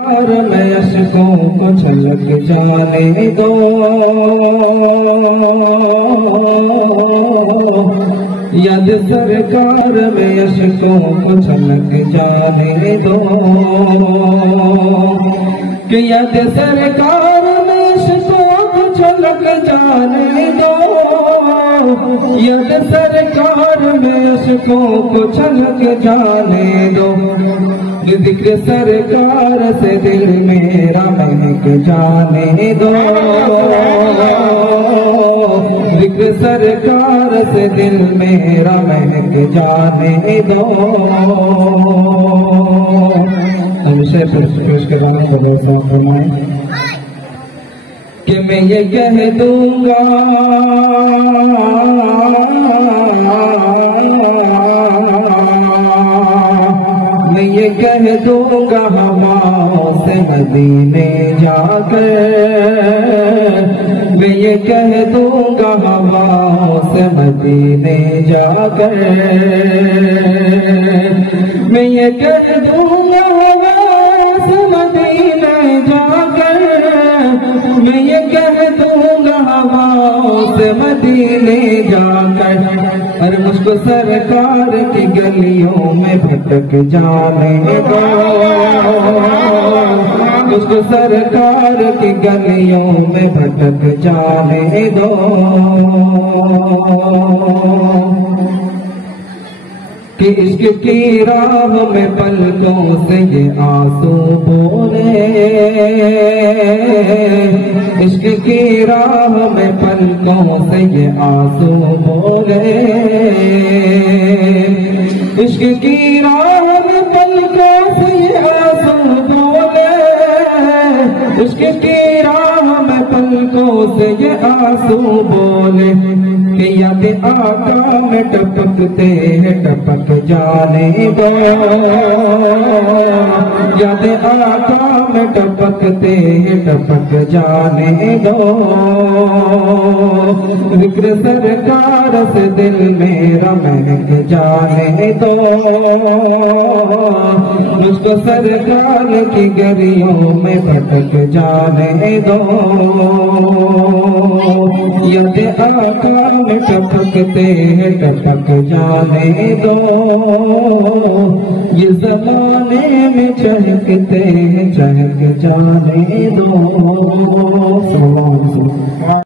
और मैं अशकों को छलक जाने दो, याद सरकार में अशकों को छलक जाने दो, कि याद सरकार में अशकों को छलक जाने दो, याद सरकार में अशकों को छलक जाने दो। जिक्र सरकार से दिल मेरा महक जाने दो, जिक्र सरकार से दिल मेरा महक जाने दो। हमेशा पेश करवाने को वैसा फरमाए कि मैं ये कह दूंगा मैं ये कह दूंगा हवाओं से मदीने जाकर, मैं ये कह दूंगा हवाओं से मदीने जाकर, मैं ये कह दूंगा हवाओं से मदीने जाकर, मैं ये कह दूंगा हवाओं से मदीने जाकर। और मुझको सरकार की गलियों में भटक जाने दो, मुझको सरकार की गलियों में भटक जाने दो, कि इश्क की राह में पलकों से ये आंसू बोले, इश्क की राह में पलकों से ये आंसू बोले, इश्क की राह में पलकों से ये आंसू बोले, इश्क की राह में पलकों से ये आंसू बोले, कि याद आका में टपकते हैं टपक जाने दो, याद आका में टपकते हैं टपक जाने दो, जिक्र सरकार से दिल मेरा महक जाने दो, मुझको सरकार की गलियों में भटक जाने दो, याद आका में टपकते हैं टपक जाने दो, ये ज़माने में चहकते हैं चहक जाने दो।